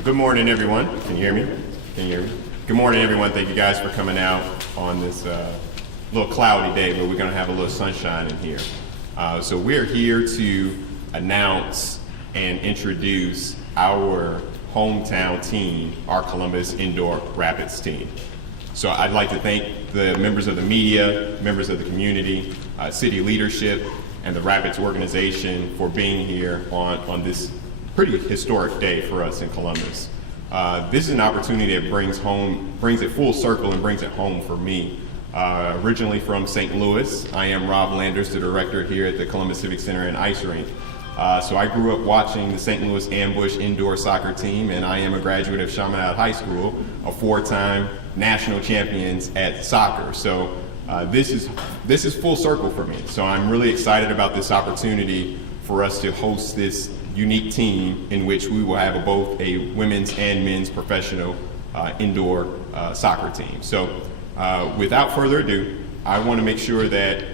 So good morning, everyone. Can you hear me? Can you hear me? Good morning, everyone. Thank you guys for coming out on this little cloudy day, but we're going to have a little sunshine in here. So we're here to announce and introduce our hometown team, our Columbus Indoor Rapids team. So I'd like to thank the members of the media, members of the community, city leadership, and the Rapids organization for being here on this pretty historic day for us in Columbus. This is an opportunity that brings it full circle and brings it home for me. Originally from St. Louis, I am Rob Landers, the director here at the Columbus Civic Center and Ice Rink. So I grew up watching the St. Louis Ambush indoor soccer team, and I am a graduate of Chaminade High School, a four-time national champions at soccer. So this is full circle for me. So I'm really excited about this opportunity for us to host this unique team in which we will have both a women's and men's professional indoor soccer team. So without further ado, I want to make sure that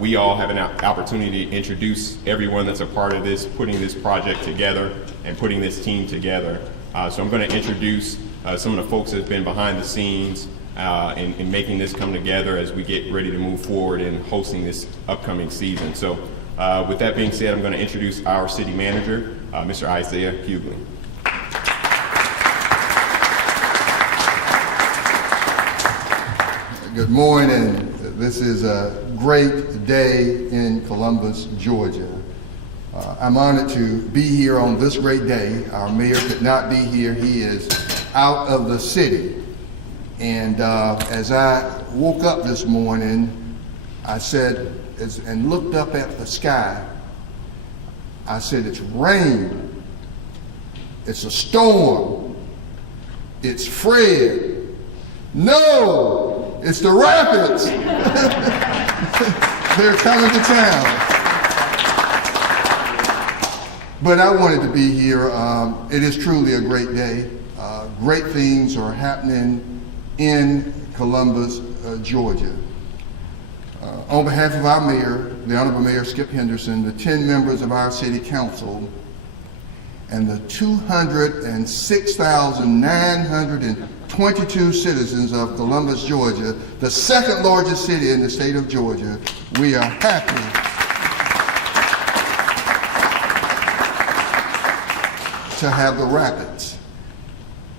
we all have an opportunity to introduce everyone that's a part of this, putting this project together and putting this team together. So I'm going to introduce some of the folks that have been behind the scenes in making this come together as we get ready to move forward in hosting this upcoming season. So with that being said, I'm going to introduce our city manager, Mr. Isaiah Hughley. Good morning. This is a great day in Columbus, Georgia. I'm honored to be here on this great day. Our mayor could not be here. He is out of the city. And as I woke up this morning, I said, and looked up at the sky, I said, it's rain, it's a storm, it's Fred. No, it's the Rapids. They're coming to town. But I wanted to be here. It is truly a great day. Great things are happening in Columbus, Georgia. On behalf of our mayor, the Honorable Mayor Skip Henderson, the 10 members of our city council, and the 206,922 citizens of Columbus, Georgia, the second largest city in the state of Georgia, we are happy to have the Rapids.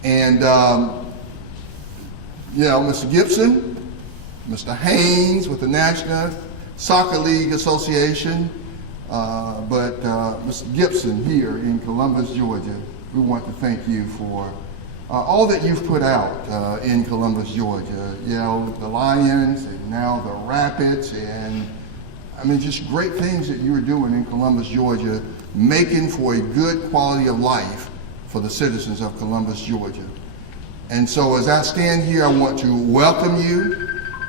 And, Mr. Gibson, Mr. Haynes with the National Soccer League Association, but Mr. Gibson here in Columbus, Georgia, we want to thank you for all that you've put out in Columbus, Georgia. You know, the Lions and now the Rapids, and I mean, just great things that you are doing in Columbus, Georgia, making for a good quality of life for the citizens of Columbus, Georgia. And so as I stand here, I want to welcome you,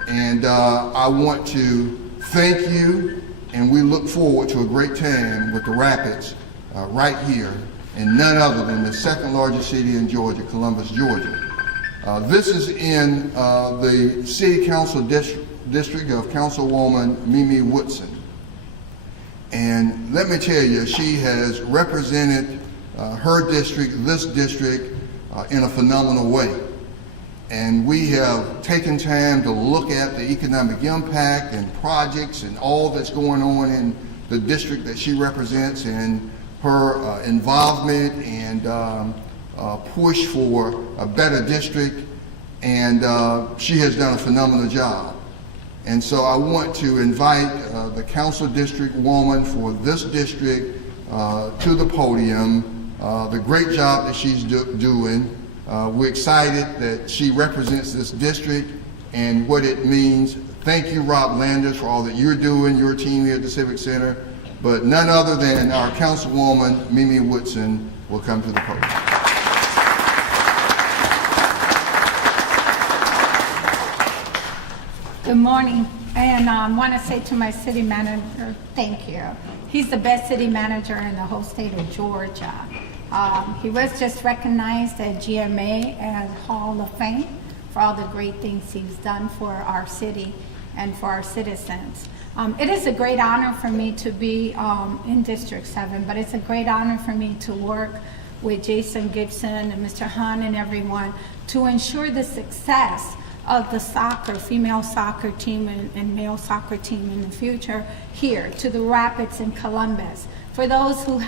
and I want to thank you, and we look forward to a great time with the Rapids right here, and none other than the second largest city in Georgia, Columbus, Georgia. This is in the City Council district of Councilwoman Woodson. And let me tell you, she has represented her district, this district, in a phenomenal way. And we have taken time to look at the economic impact and projects and all that's going on in the district that she represents, and her involvement and push for a better district. And she has done a phenomenal job. And so I want to invite the council district woman for this district to the podium. The great job that she's doing. We're excited that she represents this district and what it means. Thank you, Rob Landers, for all that you're doing, your team here at the Civic Center. But none other than our Councilwoman Woodson will come to the podium. Good morning, and I want to say to my city manager, thank you. He's the best city manager in the whole state of Georgia. He was just recognized at GMA as Hall of Fame for all the great things he's done for our city and for our citizens. It is a great honor for me to be in District 7, but it's a great honor for me to work with Jason Gibson and Mr. Hahn and everyone to ensure the success of the soccer, female soccer team and male soccer team in the future here to the Rapids in Columbus. For those who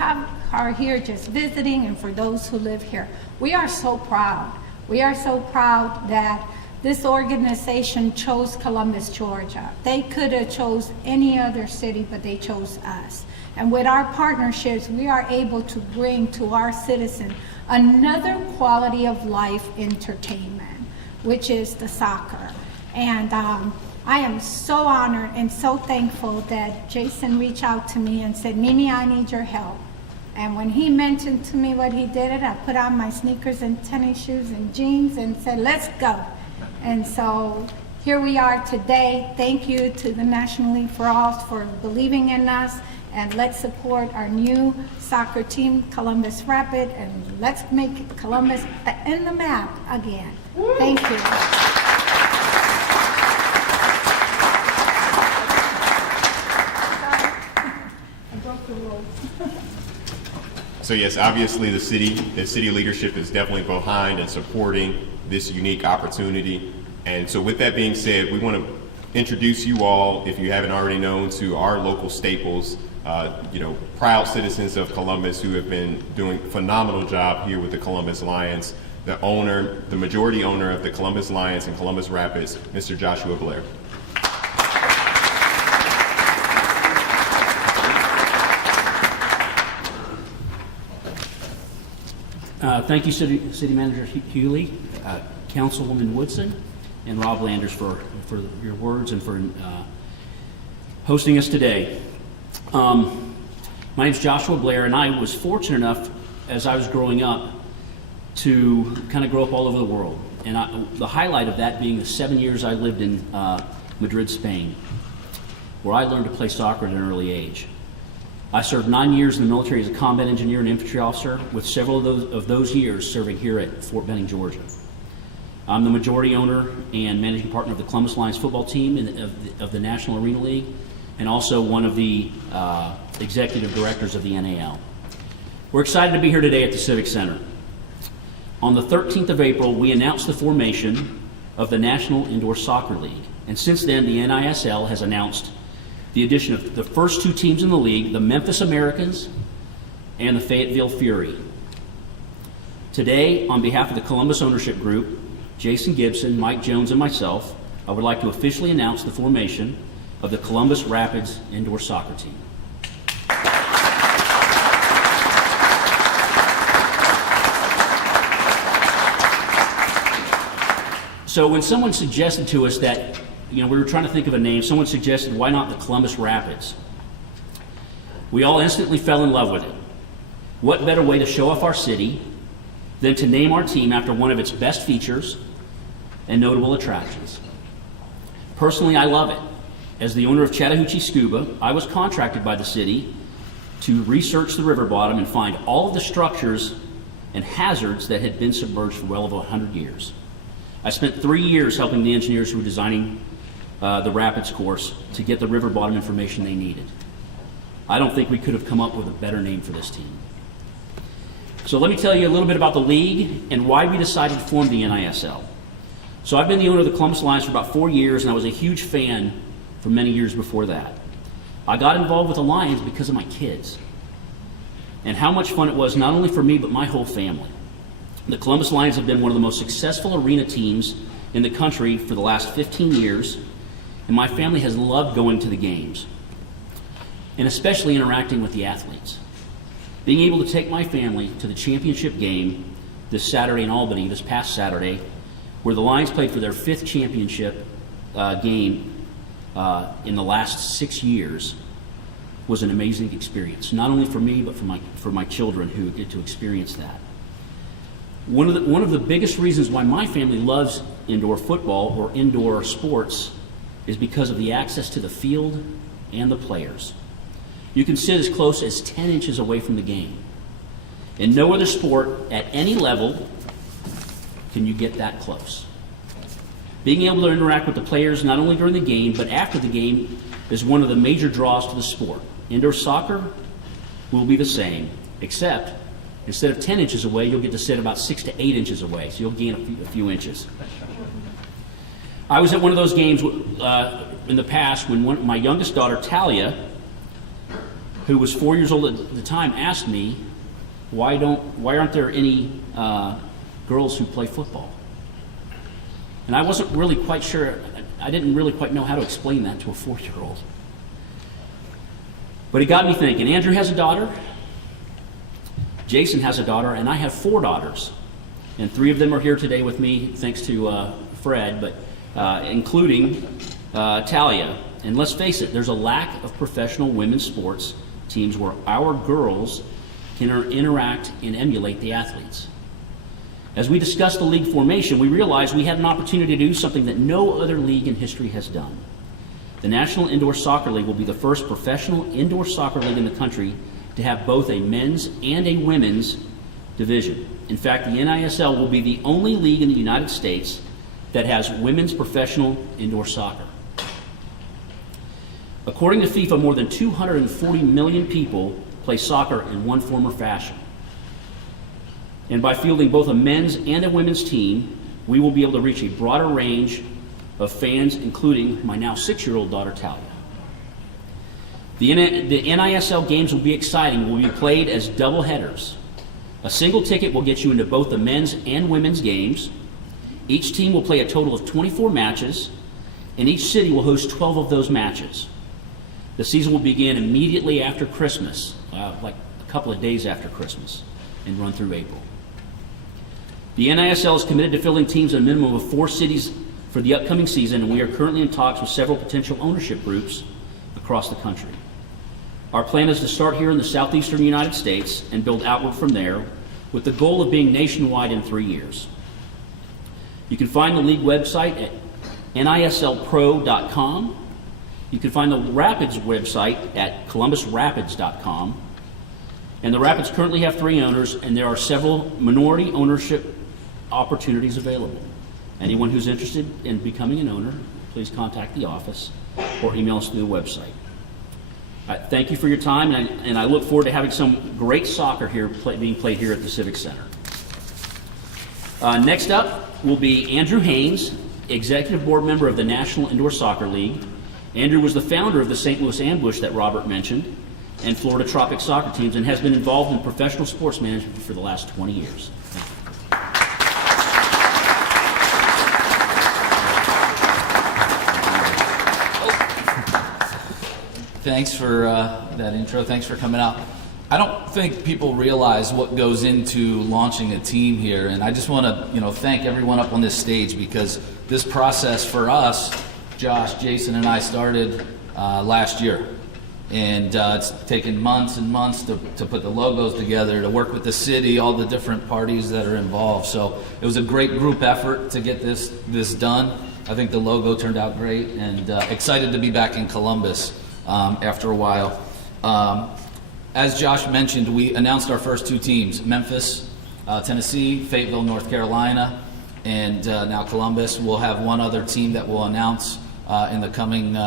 are here just visiting and for those who live here, we are so proud. We are so proud that this organization chose Columbus, Georgia. They could have chose any other city, but they chose us. And with our partnerships, we are able to bring to our citizens another quality of life entertainment, which is the soccer. And I am so honored and so thankful that Jason reached out to me and said, Mimi, I need your help. And when he mentioned to me what he did, I put on my sneakers and tennis shoes and jeans and said, let's go. And so here we are today. Thank you to the National League for All for believing in us. And let's support our new soccer team, Columbus Rapid, and let's make Columbus in the map again. Thank you. I broke the rules. So yes, obviously the city leadership is definitely behind and supporting this unique opportunity. And so with that being said, we want to introduce you all, if you haven't already known, to our local staples, proud citizens of Columbus who have been doing a phenomenal job here with the Columbus Lions. The majority owner of the Columbus Lions and Columbus Rapids, Mr. Joshua Blair. Thank you, City Manager Hewley, Councilwoman Woodson, and Rob Landers for your words and for hosting us today. My name is Joshua Blair, and I was fortunate enough, as I was growing up, to kind of grow up all over the world. And the highlight of that being the 7 years I lived in Madrid, Spain, where I learned to play soccer at an early age. I served 9 years in the military as a combat engineer and infantry officer, with several of those years serving here at Fort Benning, Georgia. I'm the majority owner and managing partner of the Columbus Lions football team of the National Arena League, and also one of the executive directors of the NAL. We're excited to be here today at the Civic Center. On the 13th of April, we announced the formation of the National Indoor Soccer League, and since then, the NISL has announced the addition of the first two teams in the league, the Memphis Americans and the Fayetteville Fury. Today, on behalf of the Columbus Ownership Group, Jason Gibson, Mike Jones, and myself, I would like to officially announce the formation of the Columbus Rapids Indoor Soccer Team. So when someone suggested to us that, we were trying to think of a name, someone suggested, why not the Columbus Rapids? We all instantly fell in love with it. What better way to show off our city than to name our team after one of its best features and notable attractions? Personally, I love it. As the owner of Chattahoochee Scuba, I was contracted by the city to research the river bottom and find all of the structures and hazards that had been submerged for well over 100 years. I spent 3 years helping the engineers who were designing the Rapids course to get the river bottom information they needed. I don't think we could have come up with a better name for this team. So let me tell you a little bit about the league and why we decided to form the NISL. So I've been the owner of the Columbus Lions for about 4 years, and I was a huge fan for many years before that. I got involved with the Lions because of my kids and how much fun it was, not only for me, but my whole family. The Columbus Lions have been one of the most successful arena teams in the country for the last 15 years, and my family has loved going to the games, and especially interacting with the athletes. Being able to take my family to the championship game this Saturday in Albany, this past Saturday, where the Lions played for their 5th championship game in the last 6 years, was an amazing experience, not only for me, but for my children who get to experience that. One of the biggest reasons why my family loves indoor football or indoor sports is because of the access to the field and the players. You can sit as close as 10 inches away from the game. In no other sport at any level can you get that close. Being able to interact with the players not only during the game but after the game is one of the major draws to the sport. Indoor soccer will be the same, except Instead of 10 inches away, you'll get to sit about 6 to 8 inches away, so you'll gain a few inches. I was at one of those games in the past when my youngest daughter, Talia, who was 4 years old at the time, asked me, why aren't there any girls who play football? And I wasn't really quite sure, I didn't really quite know how to explain that to a 4-year-old. But it got me thinking. Andrew has a daughter, Jason has a daughter, and I have 4 daughters. And 3 of them are here today with me, thanks to Fred, but including Talia. And let's face it, there's a lack of professional women's sports teams where our girls can interact and emulate the athletes. As we discussed the league formation, we realized we had an opportunity to do something that no other league in history has done. The National Indoor Soccer League will be the first professional indoor soccer league in the country to have both a men's and a women's division. In fact, the NISL will be the only league in the United States that has women's professional indoor soccer. According to FIFA, more than 240 million people play soccer in one form or fashion. And by fielding both a men's and a women's team, we will be able to reach a broader range of fans, including my now 6-year-old daughter, Talia. The NISL games will be exciting, will be played as double headers. A single ticket will get you into both the men's and women's games. Each team will play a total of 24 matches, and each city will host 12 of those matches. The season will begin immediately after Christmas, like a couple of days after Christmas, and run through April. The NISL is committed to filling teams in a minimum of 4 cities for the upcoming season, and we are currently in talks with several potential ownership groups across the country. Our plan is to start here in the southeastern United States and build outward from there, with the goal of being nationwide in 3 years. You can find the league website at nislpro.com. You can find the Rapids website at columbusrapids.com. And the Rapids currently have 3 owners, and there are several minority ownership opportunities available. Anyone who's interested in becoming an owner, please contact the office or email us through the website. Thank you for your time, and I look forward to having some great soccer here being played here at the Civic Center. Next up will be Andrew Haynes, Executive Board Member of the National Indoor Soccer League. Andrew was the founder of the St. Louis Ambush that Robert mentioned, and Florida Tropic soccer teams, and has been involved in professional sports management for the last 20 years. Thanks for that intro. Thanks for coming out. I don't think people realize what goes into launching a team here, and I just want to, thank everyone up on this stage, because this process for us, Josh, Jason, and I started last year, and it's taken months and months to put the logos together, to work with the city, all the different parties that are involved. So it was a great group effort to get this done. I think the logo turned out great, and excited to be back in Columbus after a while. As Josh mentioned, we announced our first 2 teams, Memphis, Tennessee, Fayetteville, North Carolina, and now Columbus. We'll have one other team that we'll announce in the coming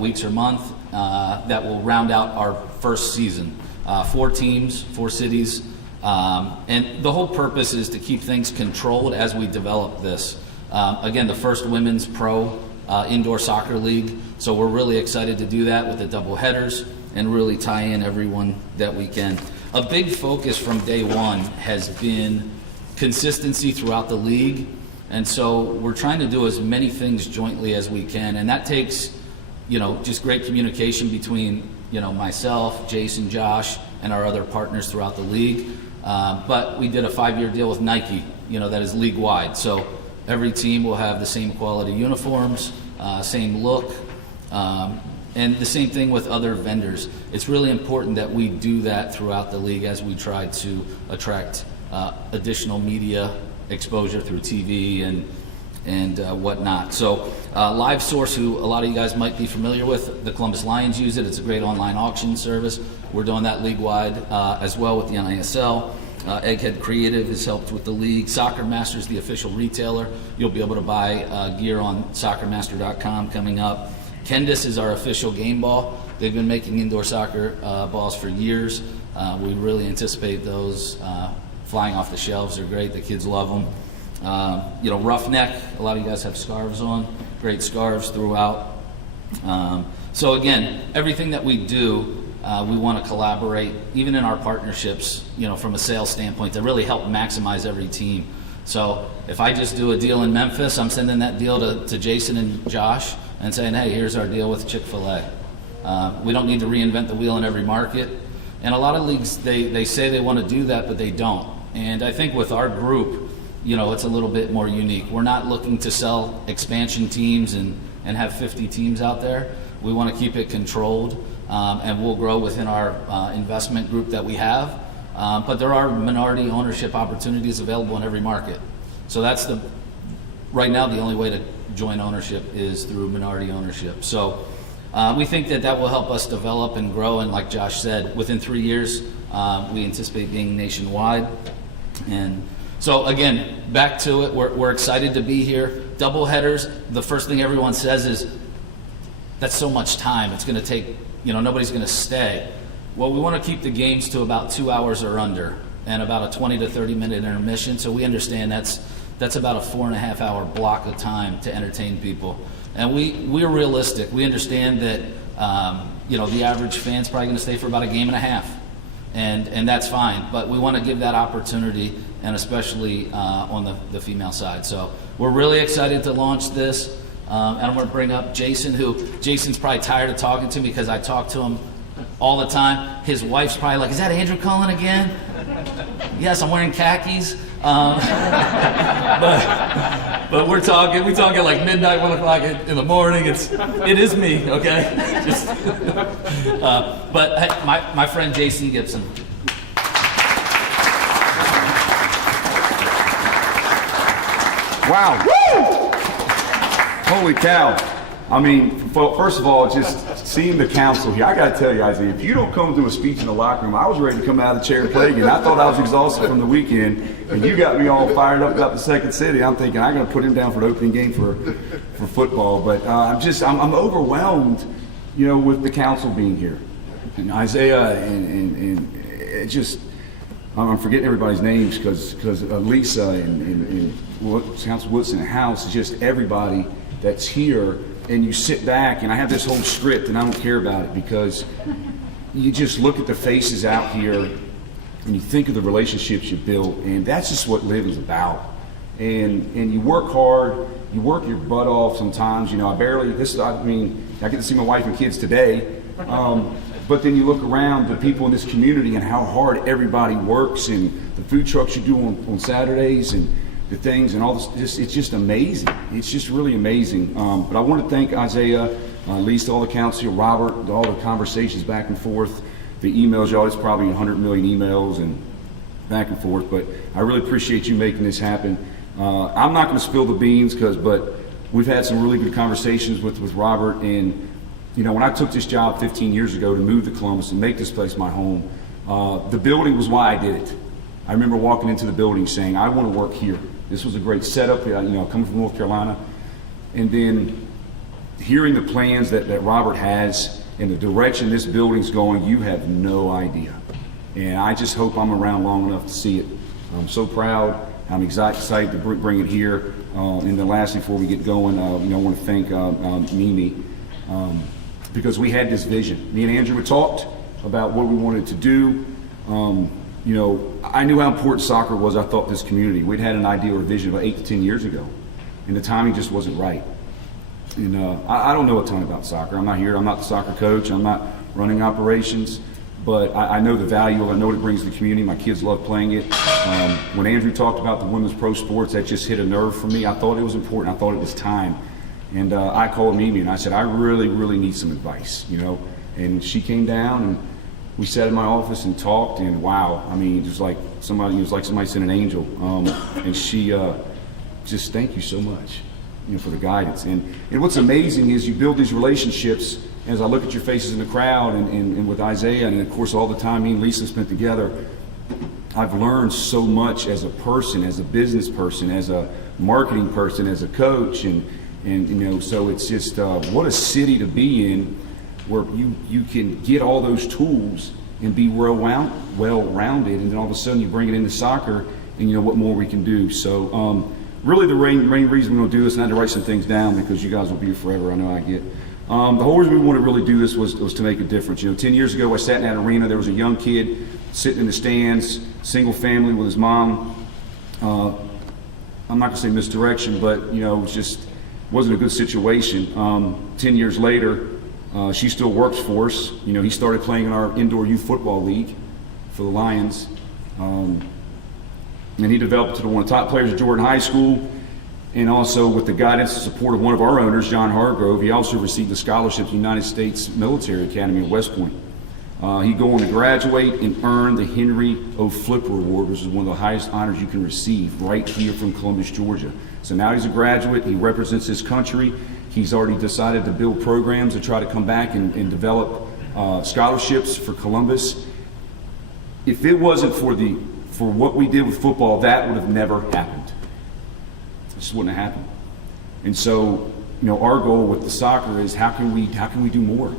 weeks or month that will round out our first season. 4 teams, 4 cities, and the whole purpose is to keep things controlled as we develop this. Again, the first women's pro indoor soccer league, so we're really excited to do that with the double headers and really tie in everyone that we can. A big focus from day one has been consistency throughout the league, and so we're trying to do as many things jointly as we can, and that takes just great communication between myself, Jason, Josh, and our other partners throughout the league. But we did a 5-year deal with Nike, that is league wide, so every team will have the same quality uniforms, same look, and the same thing with other vendors. It's really important that we do that throughout the league as we try to attract additional media exposure through TV and whatnot. So Live Source, who a lot of you guys might be familiar with, the Columbus Lions use it. It's a great online auction service. We're doing that league-wide as well with the NISL. Egghead Creative has helped with the league. Soccer Master is the official retailer. You'll be able to buy gear on soccermaster.com coming up. Kendis is our official game ball. They've been making indoor soccer balls for years. We really anticipate those flying off the shelves. They're great. The kids love them. Roughneck, a lot of you guys have scarves on. Great scarves throughout. So again, everything that we do, we want to collaborate, even in our partnerships, from a sales standpoint, to really help maximize every team. So if I just do a deal in Memphis, I'm sending that deal to Jason and Josh and saying, hey, here's our deal with Chick-fil-A. We don't need to reinvent the wheel in every market. And a lot of leagues, they say they want to do that, but they don't. And I think with our group, it's a little bit more unique. We're not looking to sell expansion teams and have 50 teams out there. We want to keep it controlled, and we'll grow within our investment group that we have. But there are minority ownership opportunities available in every market. So that's right now the only way to join ownership is through minority ownership. So we think that will help us develop and grow. And like Josh said, within 3 years, we anticipate being nationwide. And so again, back to it, we're excited to be here. Double headers, the first thing everyone says is, that's so much time. It's going to take, nobody's going to stay. Well, we want to keep the games to about 2 hours or under, and about a 20 to 30 minute intermission. So we understand that's about a 4.5 hour block of time to entertain people. And we're realistic. We understand that the average fan's probably going to stay for about a game and a half, and that's fine. But we want to give that opportunity, and especially on the female side. So we're really excited to launch this. And I'm going to bring up Jason, Jason's probably tired of talking to me because I talk to him all the time. His wife's probably like, is that Andrew Cullen again? Yes, I'm wearing khakis. But we talk at like midnight, 1 o'clock in the morning. It is me, okay? But hey, my friend Jason Gibson. Wow. Woo! Holy cow. I mean, first of all, just seeing the council here, I got to tell you, Isaiah, if you don't come to a speech in the locker room, I was ready to come out of the chair and play again. I thought I was exhausted from the weekend, and you got me all fired up about the second city. I'm thinking I'm going to put him down for the opening game for football. But I'm overwhelmed, with the council being here. And Isaiah and it just, I'm forgetting everybody's names because Lisa and Councilwoman Woodson and House, just everybody that's here. And you sit back, and I have this whole script, and I don't care about it because you just look at the faces out here, and you think of the relationships you built, and that's just what living's about. And you work hard, you work your butt off sometimes. I get to see my wife and kids today, but then you look around the people in this community and how hard everybody works, and the food trucks you do on Saturdays, and the things and all this, it's just amazing. It's just really amazing. But I want to thank Isaiah, Lisa, all the council, Robert, all the conversations back and forth, the emails, y'all. It's probably 100 million emails and back and forth. But I really appreciate you making this happen. I'm not going to spill the beans, but we've had some really good conversations with Robert. And when I took this job 15 years ago to move to Columbus and make this place my home, the building was why I did it. I remember walking into the building saying, I want to work here. This was a great setup, coming from North Carolina. And then hearing the plans that Robert has and the direction this building's going, you have no idea. And I just hope I'm around long enough to see it. I'm so proud. I'm excited to bring it here. And then lastly, before we get going, I want to thank Mimi because we had this vision. Me and Andrew had talked about what we wanted to do. I knew how important soccer was. I thought this community. We'd had an idea or a vision about 8 to 10 years ago, and the timing just wasn't right. And I don't know a ton about soccer. I'm not here. I'm not the soccer coach. I'm not running operations, but I know the value of it. I know what it brings to the community. My kids love playing it. When Andrew talked about the women's pro sports, that just hit a nerve for me. I thought it was important. I thought it was time. And I called Mimi and I said, I really, really need some advice, And she came down and we sat in my office and talked, and wow, it was like somebody sent an angel. And she just thank you so much, for the guidance. And what's amazing is you build these relationships. As I look at your faces in the crowd and with Isaiah, and of course all the time me and Lisa spent together, I've learned so much as a person, as a business person, as a marketing person, as a coach, and And, you know, so it's just, what a city to be in where you can get all those tools and be well-rounded, and then all of a sudden you bring it into soccer, and you know what more we can do. So really the main reason we're going to do this, and I had to write some things down because you guys will be here forever, I know I get. The whole reason we want to really do this was to make a difference. You know, 10 years ago I sat in that arena, there was a young kid sitting in the stands, single family with his mom. I'm not going to say misdirection, but, you know, it was just wasn't a good situation. 10 years later, she still works for us. You know, he started playing in our indoor youth football league for the Lions. And he developed to one of the top players at Jordan High School. And also with the guidance and support of one of our owners, John Hargrove, he also received a scholarship to the United States Military Academy at West Point. He'd go on to graduate and earn the Henry O. Flipper Award, which is one of the highest honors you can receive right here from Columbus, Georgia. So now he's a graduate, he represents his country. He's already decided to build programs to try to come back and develop scholarships for Columbus. If it wasn't for what we did with football, that would have never happened. It just wouldn't have happened. And so, you know, our goal with the soccer is how can we do more?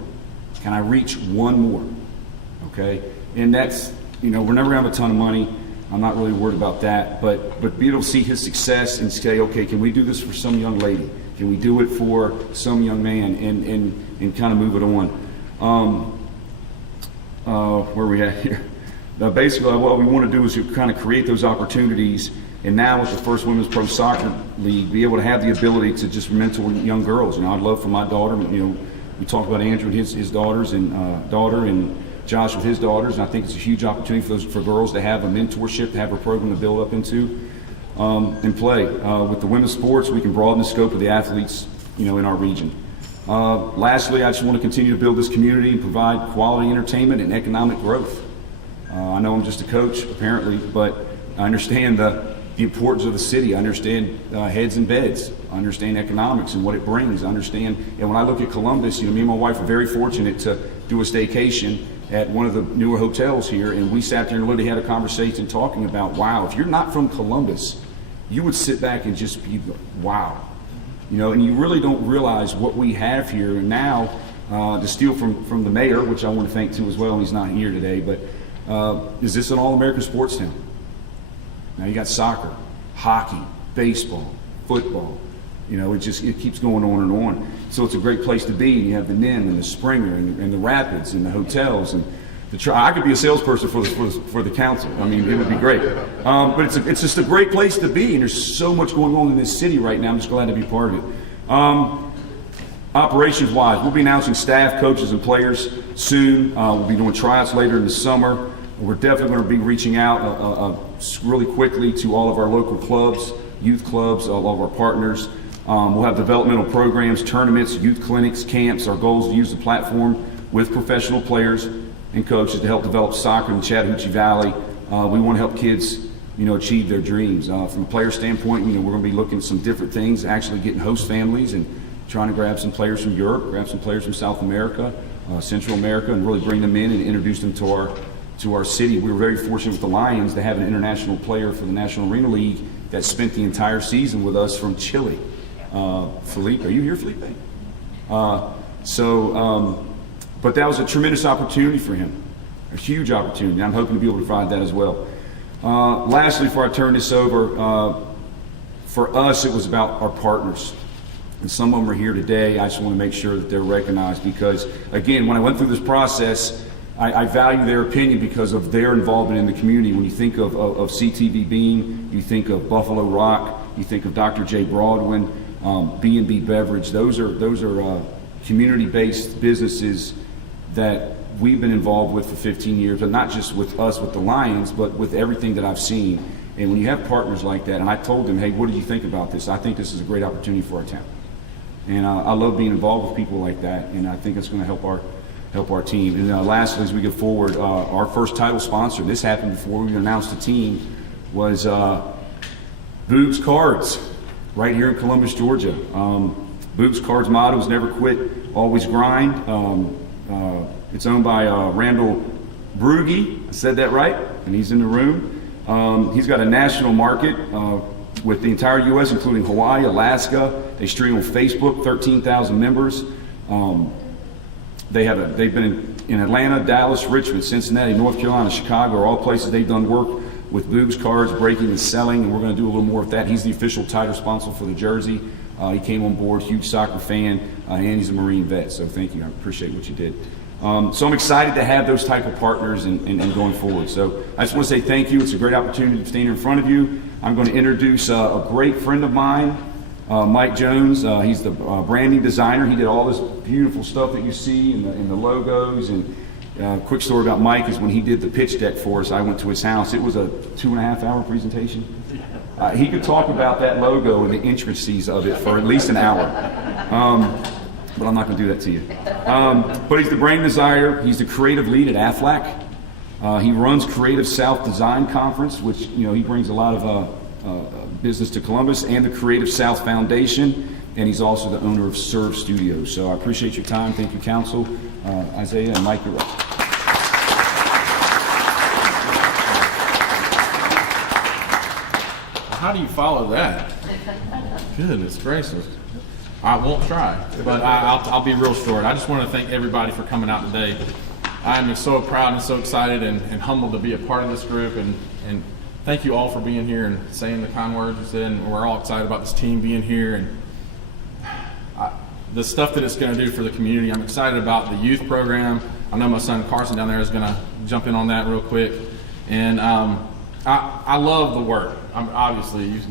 Can I reach one more? Okay, and that's, you know, we're never gonna have a ton of money. I'm not really worried about that, but be able to see his success and say, okay, can we do this for some young lady? Can we do it for some young man, and kind of move it on? Where are we at here? Basically, what we want to do is kind of create those opportunities, and now with the First Women's Pro Soccer League, be able to have the ability to just mentor young girls. You know, I'd love for my daughter, you know, we talked about Andrew and his daughters, and daughter, and Josh with his daughters, and I think it's a huge opportunity for girls to have a mentorship, to have a program to build up into, and play. With the women's sports, we can broaden the scope of the athletes, you know, in our region. Lastly, I just want to continue to build this community and provide quality entertainment and economic growth. I know I'm just a coach, apparently, but I understand the importance of the city. I understand heads and beds. I understand economics and what it brings. I understand, and when I look at Columbus, you know, me and my wife are very fortunate to do a staycation at one of the newer hotels here, and we sat there and literally had a conversation talking about, wow, if you're not from Columbus, you would sit back and just be, wow. You know, and you really don't realize what we have here. And now, to steal from the mayor, which I want to thank too as well, and he's not here today, but is this an all-American sports town? Now you got soccer, hockey, baseball, football. You know, it keeps going on and on. So it's a great place to be. You have the NIM and the Springer and the Rapids and the hotels and I could be a salesperson for the council. I mean, it would be great. But it's just a great place to be, and there's so much going on in this city right now. I'm just glad to be part of it. Operations-wise, we'll be announcing staff, coaches, and players soon. We'll be doing tryouts later in the summer. We're definitely going to be reaching out really quickly to all of our local clubs, youth clubs, all of our partners. We'll have developmental programs, tournaments, youth clinics, camps. Our goal is to use the platform with professional players and coaches to help develop soccer in the Chattahoochee Valley. We want to help kids, you know, achieve their dreams. From a player standpoint, you know, we're going to be looking at some different things, actually getting host families and trying to grab some players from Europe, grab some players from South America, Central America, and really bring them in and introduce them to our city. We were very fortunate with the Lions to have an international player for the National Arena League that spent the entire season with us from Chile. Felipe, are you here, Felipe? But that was a tremendous opportunity for him, a huge opportunity. I'm hoping to be able to provide that as well. Lastly, before I turn this over, for us, it was about our partners. And some of them are here today. I just want to make sure that they're recognized because, again, when I went through this process, I value their opinion because of their involvement in the community. When you think of CTV Bean, you think of Buffalo Rock, you think of Dr. J. Broadwin, B&B Beverage. Those are community-based businesses that we've been involved with for 15 years, but not just with us, with the Lions, but with everything that I've seen. And when you have partners like that, and I told them, hey, what do you think about this? I think this is a great opportunity for our town. And I love being involved with people like that, and I think it's going to help our team. And lastly, as we go forward, our first title sponsor, this happened before we announced the team, was Boobs Cards, right here in Columbus, Georgia. Boobs Cards' motto is never quit, always grind. It's owned by Randall Brugge. I said that right, and he's in the room. He's got a national market with the entire U.S., including Hawaii, Alaska. They They stream on Facebook, 13,000 members. They've been in Atlanta, Dallas, Richmond, Cincinnati, North Carolina, Chicago are all places they've done work with Boog's cards, breaking and selling, and we're going to do a little more of that. He's the official title sponsor for the jersey. He came on board, huge soccer fan, and he's a Marine vet, so thank you. I appreciate what you did. So I'm excited to have those type of partners and going forward. So I just want to say thank you. It's a great opportunity to stand here in front of you. I'm going to introduce a great friend of mine, Mike Jones. He's the branding designer. He did all this beautiful stuff that you see in the logos. And quick story about Mike is when he did the pitch deck for us, I went to his house. It was a 2.5-hour presentation. He could talk about that logo and the intricacies of it for at least an hour. But I'm not going to do that to you. But he's the brand designer. He's the creative lead at AFLAC. He runs Creative South Design Conference, which he brings a lot of business to Columbus, and the Creative South Foundation. And he's also the owner of Serve Studios. So I appreciate your time. Thank you, Council. Isaiah and Mike, you're up. How do you follow that? Goodness gracious. I won't try, but I'll be real short. I just want to thank everybody for coming out today. I am so proud and so excited and humbled to be a part of this group, and thank you all for being here and saying the kind words you said, and we're all excited about this team being here and the stuff that it's going to do for the community. I'm excited about the youth program. I know my son Carson down there is going to jump in on that real quick. And I love the work. Obviously, you've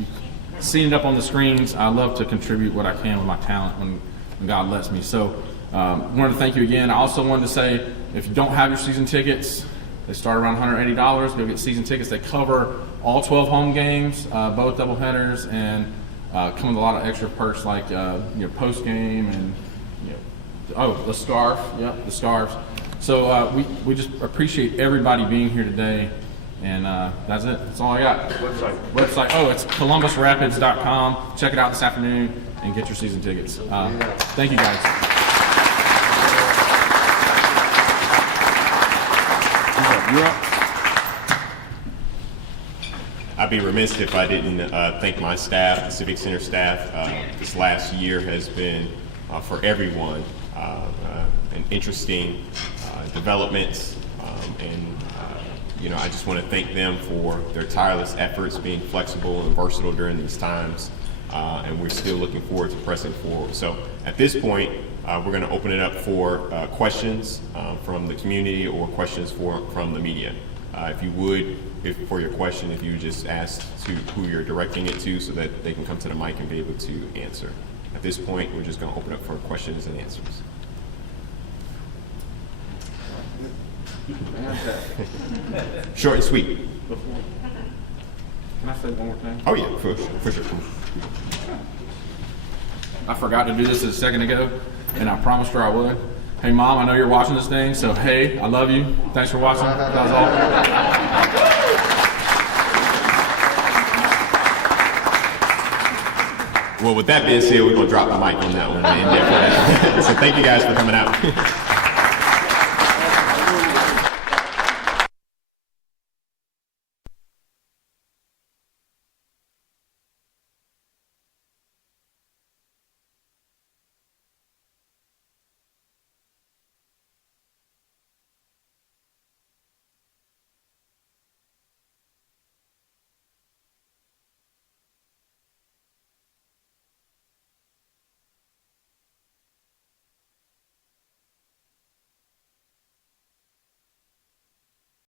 seen it up on the screens. I love to contribute what I can with my talent when God lets me. So I wanted to thank you again. I also wanted to say, if you don't have your season tickets, they start around $180. Go get season tickets. They cover all 12 home games, both doubleheaders, and come with a lot of extra perks like post game and the scarf. Yep, the scarves. So we just appreciate everybody being here today, and that's it. That's all I got. Website. Oh, it's ColumbusRapids.com. Check it out this afternoon and get your season tickets. Thank you guys. You're up. I'd be remiss if I didn't thank my staff, the Civic Center staff. This last year has been, for everyone, an interesting development, and I just want to thank them for their tireless efforts, being flexible and versatile during these times, and we're still looking forward to pressing forward. So at this point, we're going to open it up for questions from the community or questions from the media. If you would, for your question, if you just ask to who you're directing it to so that they can come to the mic and be able to answer. At this point, we're just going to open up for questions and answers. Short and sweet. Can I say one more thing? Oh yeah, for sure. I forgot to do this a second ago, and I promised her I would. Hey, Mom, I know you're watching this thing, so hey, I love you. Thanks for watching. That was all. Well, with that being said, we're going to drop the mic on that one. So thank you guys for coming out.